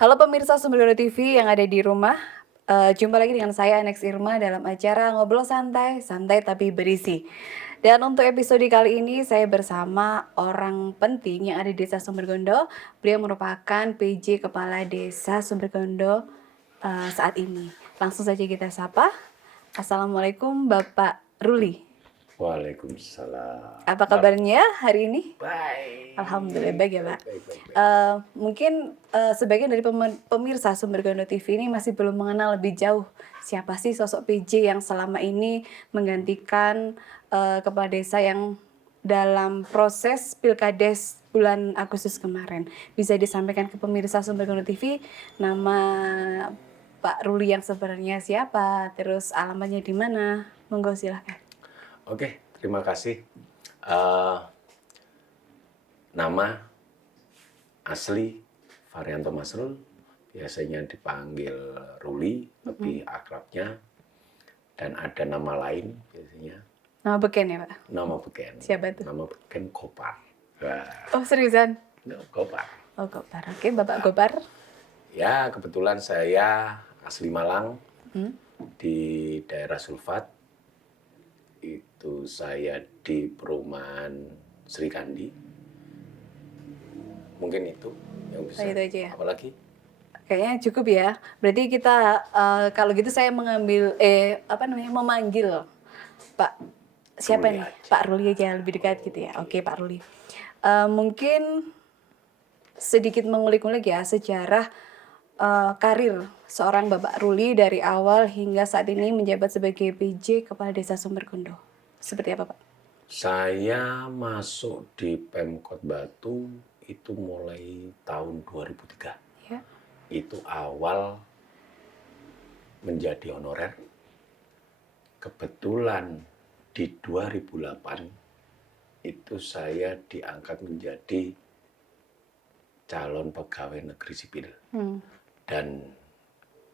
Halo pemirsa Sumberganda TV yang ada di rumah. Jumpa lagi dengan saya Nex Irma dalam acara Ngobrol Santai, Santai Tapi Berisi. Dan untuk episode kali ini saya bersama orang penting yang ada di Desa Sumbergondo. Beliau merupakan PJ Kepala Desa Sumbergondo saat ini. Langsung saja kita sapa. Assalamualaikum Bapak Ruli. Waalaikumsalam. Apa kabarnya hari ini? Baik. Alhamdulillah baik ya Pak. Baik. Mungkin sebagian dari pemirsa Sumbergondo TV ini masih belum mengenal lebih jauh siapa sih sosok PJ yang selama ini menggantikan kepala desa yang dalam proses pilkades bulan Agustus kemarin. Bisa disampaikan ke pemirsa Sumbergondo TV nama Pak Ruli yang sebenarnya siapa, terus alamatnya di mana? Monggo silahkan. Oke, terima kasih. Nama asli Varianto Masrul, biasanya dipanggil Ruli, lebih akrabnya. Dan ada nama lain biasanya. Nama beken ya Pak? Nama beken. Siapa itu? Nama beken Gopar. Wah, Oh seriusan? Gopar. Oh Gopar, oke Bapak Gopar. Ya, kebetulan saya asli Malang, di daerah Sulfat. Itu saya di perumahan Sri Kandi. Mungkin itu yang bisa. Itu aja ya? Apalagi? Kayaknya cukup ya. Berarti kita kalau gitu saya memanggil Pak siapa Ruli nih? aja. Pak Ruli aja lebih dekat gitu ya. Oke Pak Ruli. Mungkin sedikit mengulik-ulik ya sejarah karir seorang Bapak Ruli dari awal hingga saat ini menjabat sebagai PJ Kepala Desa Sumbergondo. Seperti apa Pak? Saya masuk di Pemkot Batu itu mulai tahun 2003. Ya. Itu awal menjadi honorer. Kebetulan di 2008 itu saya diangkat menjadi calon pegawai negeri sipil. Dan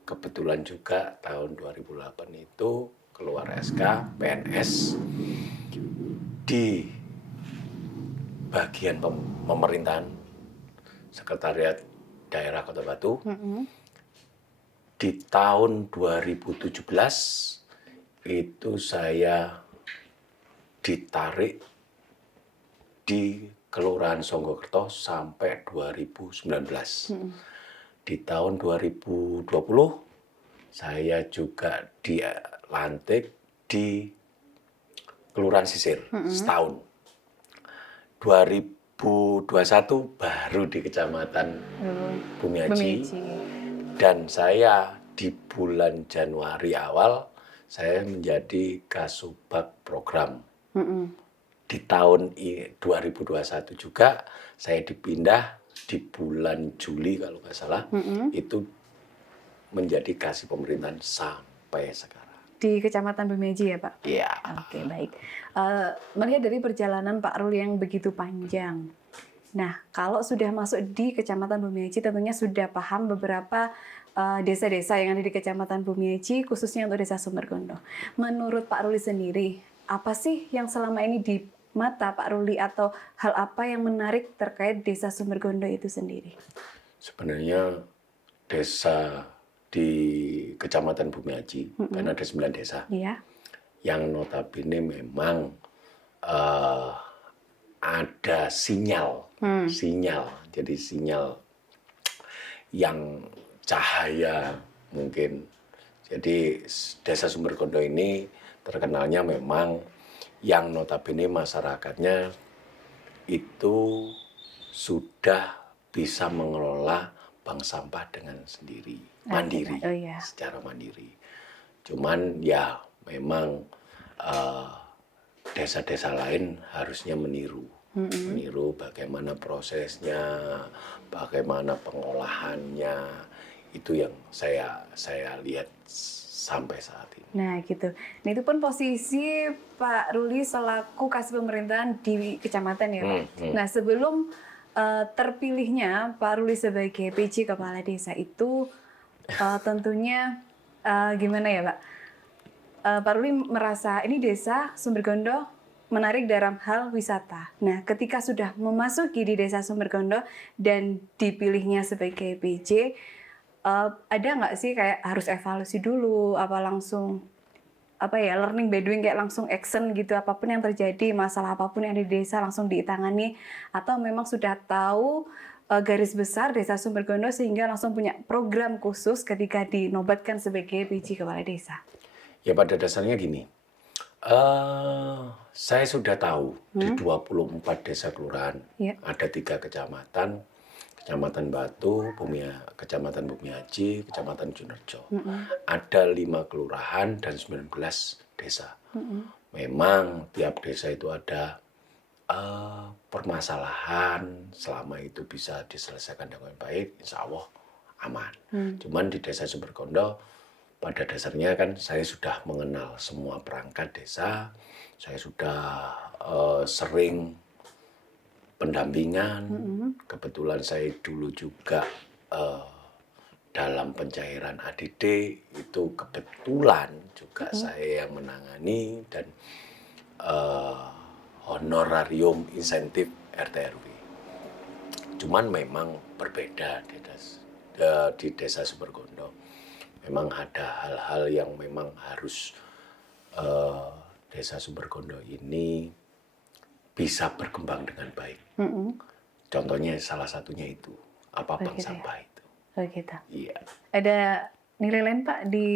kebetulan juga tahun 2008 itu keluar SK PNS di bagian pemerintahan Sekretariat Daerah Kota Batu. Di tahun 2017 itu saya ditarik di Kelurahan Songgokerto sampai 2019. Di tahun 2020 saya juga dilantik di Kelurahan Sisir setahun. 2021 baru di Kecamatan Bumiaji. Dan saya di bulan Januari awal saya menjadi Kasubag program. Di tahun 2021 juga saya dipindah di bulan Juli kalau nggak salah, itu menjadi kasih pemerintahan sampai sekarang. Di Kecamatan Bumiaji ya Pak? Iya. Oke baik. Melihat dari perjalanan Pak Ruli yang begitu panjang, nah kalau sudah masuk di Kecamatan Bumiaji tentunya sudah paham beberapa desa-desa yang ada di Kecamatan Bumiaji khususnya untuk Desa Sumbergondo. Menurut Pak Ruli sendiri, apa sih yang selama ini di mata Pak Ruli atau hal apa yang menarik terkait Desa Sumbergondo itu sendiri? Sebenarnya desa di Kecamatan Bumiaji, kan ada 9 desa. Iya. Yang notabene memang ada sinyal. Jadi sinyal yang cahaya mungkin. Jadi Desa Sumbergondo ini terkenalnya memang yang notabene masyarakatnya itu sudah bisa mengelola bank sampah dengan sendiri, mandiri, secara mandiri. Cuman ya memang desa-desa lain harusnya meniru bagaimana prosesnya, bagaimana pengolahannya, itu yang saya lihat sampai saat ini. Nah gitu. Nah itu pun posisi Pak Ruli selaku kasih pemerintahan di kecamatan ya Pak. Nah sebelum terpilihnya Pak Ruli sebagai PJ Kepala Desa itu tentunya gimana ya Pak? Pak Ruli merasa ini desa Sumbergondo menarik dalam hal wisata. Nah, ketika sudah memasuki di Desa Sumbergondo dan dipilihnya sebagai PJ, ada nggak sih kayak harus evaluasi dulu, apa langsung learning by doing, kayak langsung action gitu, apapun yang terjadi, masalah apapun yang ada di desa langsung ditangani, atau memang sudah tahu garis besar Desa Sumbergondo sehingga langsung punya program khusus ketika dinobatkan sebagai PJ Kepala Desa? Ya pada dasarnya gini, saya sudah tahu di 24 desa kelurahan, ada 3 kecamatan, Kecamatan Batu, Kecamatan Bumiaji, Kecamatan Junerjo. Ada 5 kelurahan dan 19 desa. Memang tiap desa itu ada permasalahan, selama itu bisa diselesaikan dengan baik, insya Allah aman. Cuman di Desa Sumbergondo, pada dasarnya kan saya sudah mengenal semua perangkat desa, saya sudah sering pendampingan. Kebetulan saya dulu juga dalam pencairan ADD itu kebetulan juga saya yang menangani, dan honorarium insentif RT RW. Cuman memang berbeda di Desa Sumbergondo. Memang ada hal-hal yang memang harus Desa Sumbergondo ini bisa berkembang dengan baik. Contohnya salah satunya itu bank sampah itu. Oh gitu. Iya. Ada nilai lain Pak di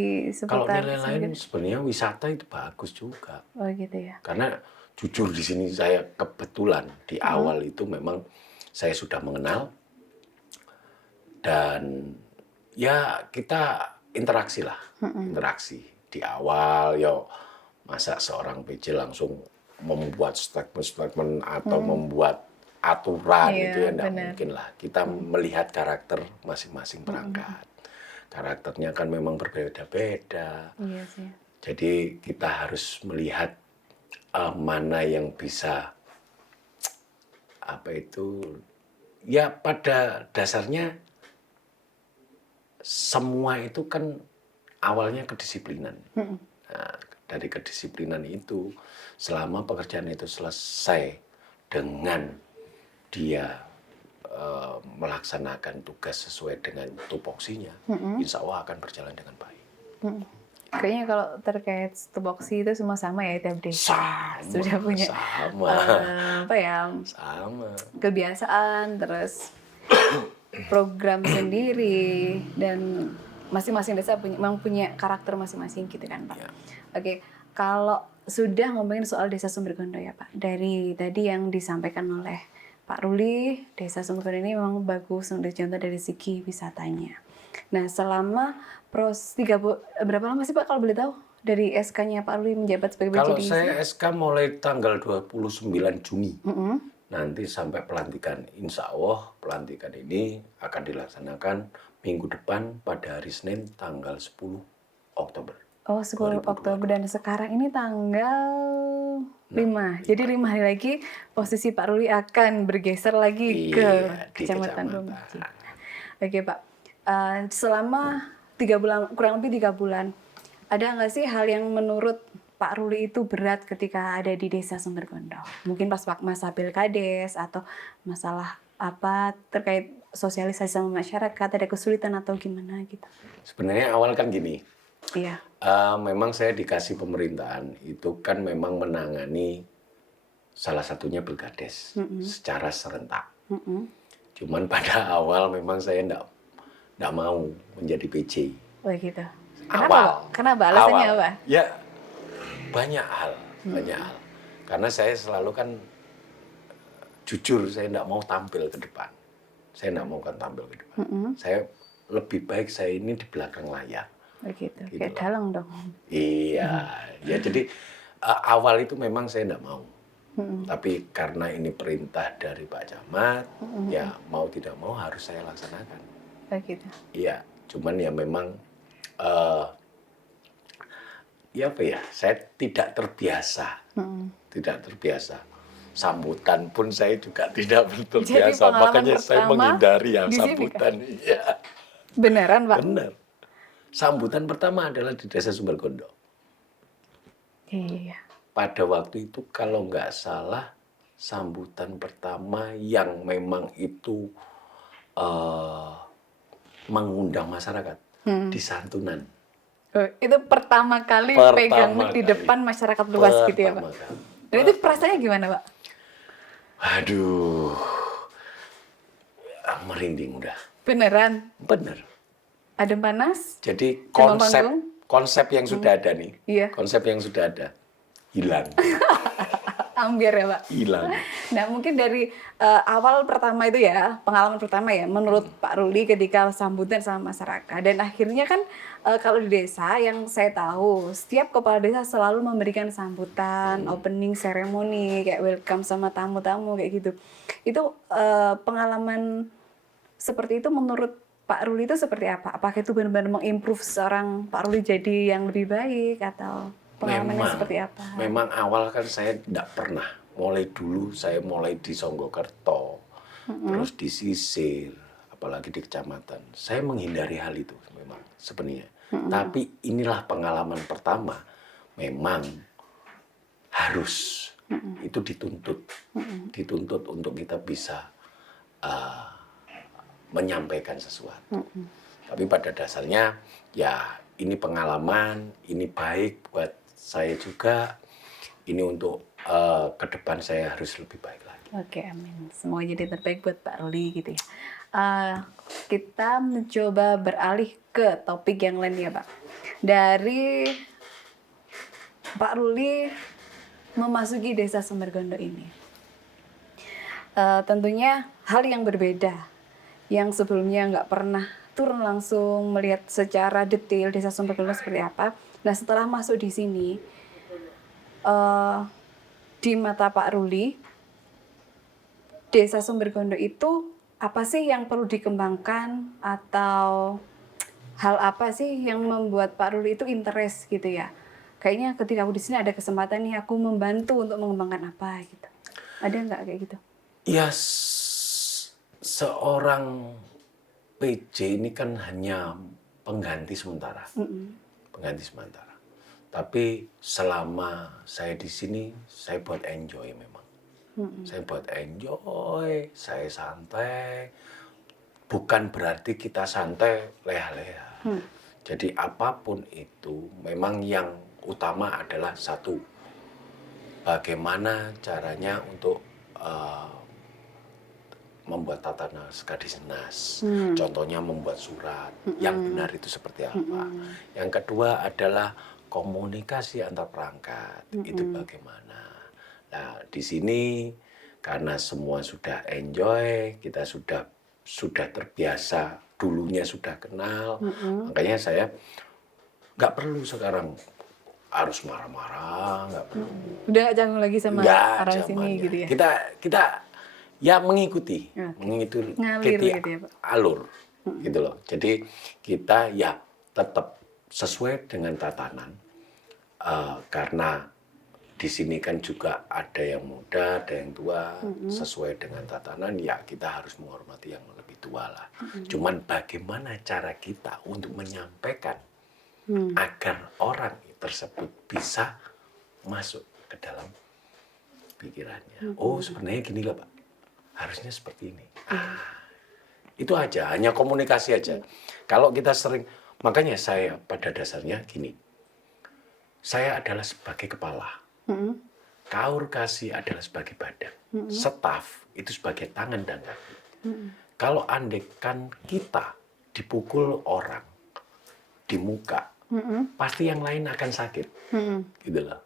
Kalau seputar nilai lain sebenarnya wisata itu bagus juga. Oh gitu ya. Karena jujur di sini saya kebetulan di awal itu memang saya sudah mengenal, dan ya kita interaksi lah, interaksi di awal. Ya masa seorang PJ langsung membuat statement atau membuat aturan, itu ya tidak mungkin lah. Kita melihat karakter masing-masing perangkat. Karakternya kan memang berbeda-beda. Iya sih. Jadi kita harus melihat mana yang bisa ya pada dasarnya semua itu kan awalnya kedisiplinan. Nah, dari kedisiplinan itu, selama pekerjaan itu selesai dengan dia melaksanakan tugas sesuai dengan tupoksinya, insya Allah akan berjalan dengan baik. Kayaknya kalau terkait tupoksi itu semua sama ya tiap desa. Sudah punya sama kebiasaan, terus program sendiri, dan masing-masing desa memang punya karakter masing-masing gitu kan Pak. Ya. Oke, kalau sudah ngomongin soal Desa Sumbergondo ya Pak, dari tadi yang disampaikan oleh Pak Ruli, Desa Sumbergondo ini memang bagus untuk contoh dari segi wisatanya. Nah, selama berapa lama sih Pak kalau boleh tahu dari SK-nya Pak Ruli menjabat sebagai PJ? Kalau saya SK mulai tanggal 29 Juni. Nanti sampai pelantikan, insya Allah pelantikan ini akan dilaksanakan minggu depan pada hari Senin tanggal 10 Oktober. Oh, 10 Oktober, dan sekarang ini tanggal 5. Jadi 5 hari lagi posisi Pak Ruli akan bergeser lagi ke Kecamatan Bumiaji. Oke Pak, selama 3 bulan, kurang lebih 3 bulan, ada nggak sih hal yang menurut Pak Ruli itu berat ketika ada di Desa Sumbergondo? Mungkin pas masa Pilkades atau masalah apa terkait sosialisasi sama masyarakat, ada kesulitan atau gimana gitu? Sebenarnya awal kan gini, Iya. Memang saya dikasih pemerintahan itu kan memang menangani salah satunya Pilkades secara serentak. Cuman pada awal memang saya enggak mau menjadi PJ. Oh gitu. Awal. Kenapa? Alasannya awal. apa? Ya banyak hal. Karena saya selalu kan jujur, saya enggak mau tampil ke depan. Saya enggak mau tampil ke depan. Saya lebih baik saya ini di belakang layar. Begitu, kayak dalang dong. Iya, ya jadi awal itu memang saya enggak mau. Tapi karena ini perintah dari Pak Camat, ya mau tidak mau harus saya laksanakan. Begitu. Iya, cuman ya memang saya tidak terbiasa. Tidak terbiasa. Sambutan pun saya juga tidak terbiasa, makanya saya menghindari yang sambutan. Iya. Beneran, Pak? Benar. Sambutan pertama adalah di Desa Sumbergondo. Iya. pada waktu itu kalau nggak salah sambutan pertama yang memang itu eh, mengundang masyarakat di santunan. Oh, itu pertama kali pegang Pertama di kali. depan masyarakat luas gitu ya, Pak? Pertama kali. Dan itu perasaannya gimana, Pak? Aduh, merinding udah. Beneran? Bener. Adem panas? Jadi Sama panggung? konsep yang sudah ada nih, Iya. konsep yang sudah ada hilang, Ambiar ya, Pak? hilang. Nah, mungkin dari awal pertama itu ya, pengalaman pertama ya, menurut Pak Ruli ketika sambutan sama masyarakat. Dan akhirnya kan kalau di desa yang saya tahu, setiap kepala desa selalu memberikan sambutan, opening ceremony, kayak welcome sama tamu-tamu kayak gitu. Itu pengalaman seperti itu menurut Pak Ruli itu seperti apa? Apakah itu benar-benar mengimprove seorang Pak Ruli jadi yang lebih baik atau pengalamannya seperti apa? Memang awal kan saya tidak pernah. Mulai dulu saya mulai di Songgokerto, terus di Sisir, apalagi di kecamatan. Saya menghindari hal itu memang sebenarnya. Tapi inilah pengalaman pertama, memang harus itu dituntut untuk kita bisa menyampaikan sesuatu. Tapi pada dasarnya ya ini pengalaman, ini baik buat saya juga. Ini untuk ke depan saya harus lebih baik lagi. Oke, amin. Semoga jadi terbaik buat Pak Ruli gitu ya. Kita mencoba beralih ke topik yang lain ya, Pak. Dari Pak Ruli memasuki desa Sumbergondo ini. Tentunya hal yang berbeda. Yang sebelumnya nggak pernah turun langsung melihat secara detail desa Sumbergondo seperti apa. Nah, setelah masuk di sini, di mata Pak Ruli, desa Sumbergondo itu apa sih yang perlu dikembangkan atau hal apa sih yang membuat Pak Ruli itu interest gitu ya? Kayaknya ketika aku di sini ada kesempatan nih aku membantu untuk mengembangkan apa gitu. Ada nggak kayak gitu? Ya, seorang PJ ini kan hanya pengganti sementara. Pengganti sementara. Tapi selama saya di sini, saya buat enjoy memang. Saya buat enjoy, saya santai. Bukan berarti kita santai leha-leha. Jadi apapun itu, memang yang utama adalah satu, bagaimana caranya untuk membuat tata naskah di dinas. Contohnya membuat surat. Yang benar itu seperti apa. Yang kedua adalah komunikasi antar perangkat. Itu bagaimana. Nah, di sini karena semua sudah enjoy, kita sudah terbiasa, dulunya sudah kenal. Makanya saya nggak perlu sekarang harus marah-marah, nggak perlu. Udah nggak canggung lagi sama orang sini Zamannya. gitu ya? Kita ya mengikuti Ngalir gitu ya, Pak? alur, gitu loh. Jadi kita ya tetap sesuai dengan tatanan, karena di sini kan juga ada yang muda, ada yang tua, sesuai dengan tatanan ya kita harus menghormati yang lebih tua lah. Cuman bagaimana cara kita untuk menyampaikan agar orang tersebut bisa masuk ke dalam pikirannya. Oh, sebenarnya gini loh, Pak. Harusnya seperti ini. Itu aja, hanya komunikasi aja. Kalau kita sering, makanya saya pada dasarnya gini. Saya adalah sebagai kepala. Kaur kasih adalah sebagai badan. Staf itu sebagai tangan dan kaki. Kalau andekan kita dipukul orang di muka, pasti yang lain akan sakit. Gitu loh.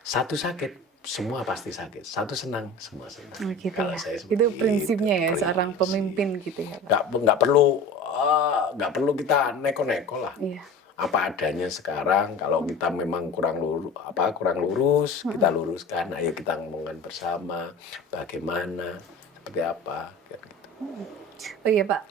Satu sakit, semua pasti sakit. Satu senang, semua senang. Oh, gitu Kalau ya. saya Itu prinsipnya ya prinsip. seorang pemimpin gitu ya, Pak. Nggak perlu kita neko-neko lah. Iya. Apa adanya sekarang. Kalau kita memang kurang lurus, kita luruskan. Ayo kita ngomongkan bersama. Bagaimana, seperti apa, kayak gitu. Oh iya, Pak.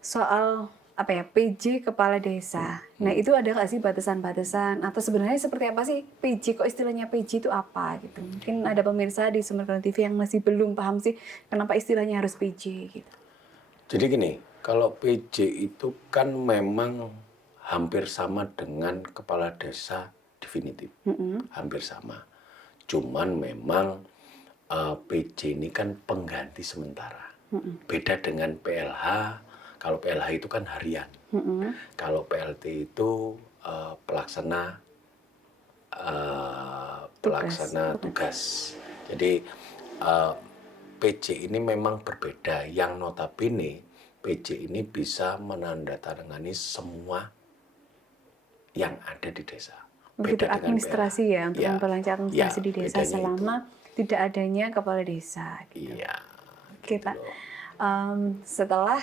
Soal apa ya, PJ kepala desa. Nah, itu ada nggak sih batasan-batasan atau sebenarnya seperti apa sih PJ? Kok istilahnya PJ itu apa gitu? Mungkin ada pemirsa di Sumbergondo TV yang masih belum paham sih kenapa istilahnya harus PJ gitu. Jadi gini, kalau PJ itu kan memang hampir sama dengan kepala desa di definitif, hampir sama. Cuman memang PJ ini kan pengganti sementara. Beda dengan PLH, kalau PLH itu kan harian. Kalau PLT itu pelaksana tugas. Jadi PJ ini memang berbeda. Yang notabene PJ ini bisa menandatangani semua yang ada di desa. Begitu administrasi ya, untuk memperlancar administrasi di desa selama tidak adanya kepala desa. Gitu. Iya. Oke Pak, setelah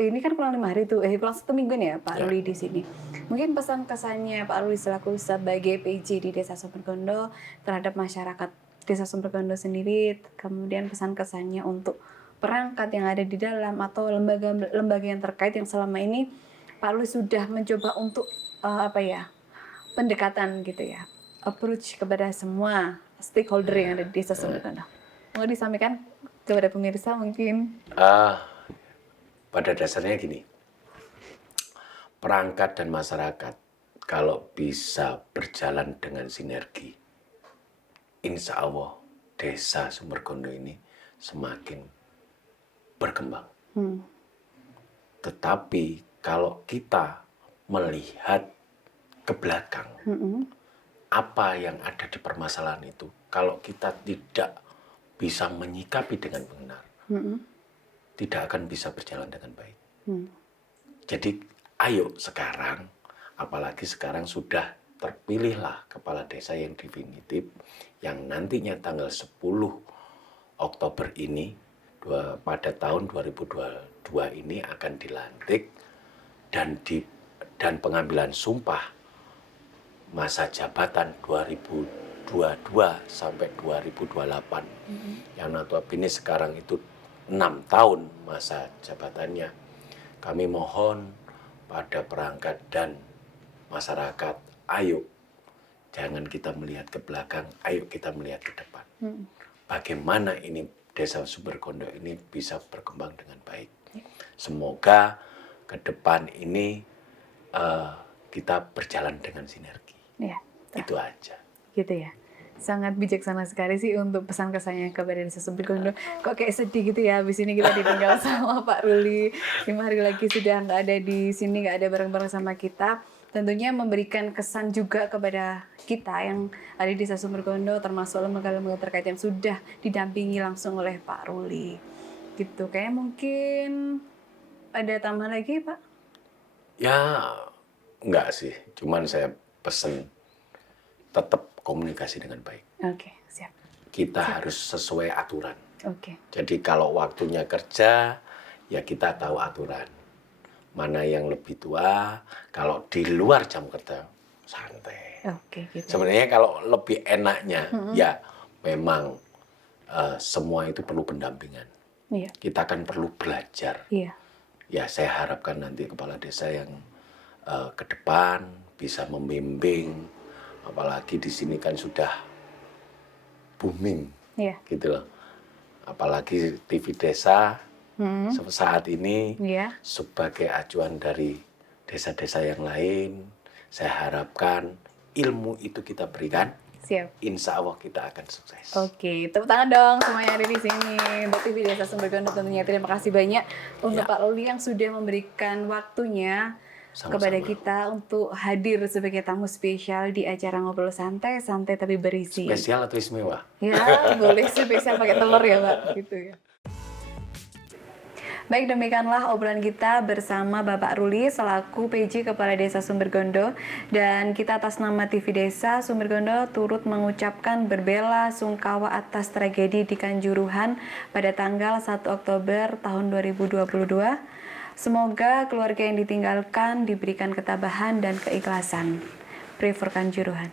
ini kan kurang 5 hari tuh, kurang 1 minggu nih ya Pak Ruli di sini. Mungkin pesan kesannya Pak Ruli selaku sebagai PJ di Desa Sumbergondo terhadap masyarakat Desa Sumbergondo sendiri, kemudian pesan kesannya untuk perangkat yang ada di dalam atau lembaga yang terkait yang selama ini Pak Ruli sudah mencoba untuk pendekatan gitu ya, approach kepada semua stakeholder yang ada di Desa Sumbergondo. Mau disampaikan kepada pemirsa mungkin? Pada dasarnya gini, perangkat dan masyarakat kalau bisa berjalan dengan sinergi, insya Allah Desa Sumbergondo ini semakin berkembang. Tetapi kalau kita melihat ke belakang, apa yang ada di permasalahan itu, kalau kita tidak bisa menyikapi dengan benar, tidak akan bisa berjalan dengan baik. Jadi ayo sekarang, apalagi sekarang sudah terpilihlah kepala desa yang definitif, yang nantinya tanggal 10 Oktober ini, pada tahun 2022 ini akan dilantik, dan pengambilan sumpah masa jabatan 2022 sampai 2028. Yang notabene sekarang itu 6 tahun masa jabatannya. Kami mohon pada perangkat dan masyarakat, ayo jangan kita melihat ke belakang, ayo kita melihat ke depan. Bagaimana ini Desa Sumbergondo ini bisa berkembang dengan baik. Semoga ke depan ini kita berjalan dengan sinergi. Ya, itu aja. Gitu ya. Sangat bijaksana sekali sih untuk pesan kesannya kepada Desa Sumbergondo. Kok kayak sedih gitu ya, habis ini kita ditinggal sama Pak Ruli. 5 hari lagi sudah nggak ada di sini, nggak ada bareng-bareng sama kita. Tentunya memberikan kesan juga kepada kita yang ada di Desa Sumbergondo, termasuk lembaga-lembaga terkait yang sudah didampingi langsung oleh Pak Ruli. Gitu, kayak mungkin ada tambahan lagi Pak? Ya, enggak sih. Cuman saya pesen tetap komunikasi dengan baik. Oke, siap. Kita harus sesuai aturan. Oke. Jadi kalau waktunya kerja, ya kita tahu aturan. Mana yang lebih tua, kalau di luar jam kerja, santai. Oke, gitu. Sebenarnya kalau lebih enaknya, ya memang semua itu perlu pendampingan. Iya. Kita kan perlu belajar. Iya. Ya saya harapkan nanti kepala desa yang ke depan bisa membimbing, apalagi di sini kan sudah booming, gitu loh. Apalagi TV Desa saat ini sebagai acuan dari desa-desa yang lain, saya harapkan ilmu itu kita berikan. Siap. Insya Allah kita akan sukses. Oke, tepuk tangan dong semuanya ada di sini. Untuk TV Desa Sumbergondo tentunya terima kasih banyak untuk Pak Ruli yang sudah memberikan waktunya kepada kita untuk hadir sebagai tamu spesial di acara Ngobrol Santai, santai tapi berisi. Spesial atau istimewa? Ya, boleh spesial pakai telur ya Pak, gitu ya. Baik, demikianlah obrolan kita bersama Bapak Ruli selaku PJ Kepala Desa Sumbergondo, dan kita atas nama TV Desa Sumbergondo turut mengucapkan berbela sungkawa atas tragedi di Kanjuruhan pada tanggal 1 Oktober tahun 2022. Semoga keluarga yang ditinggalkan diberikan ketabahan dan keikhlasan. Pray for Kanjuruhan.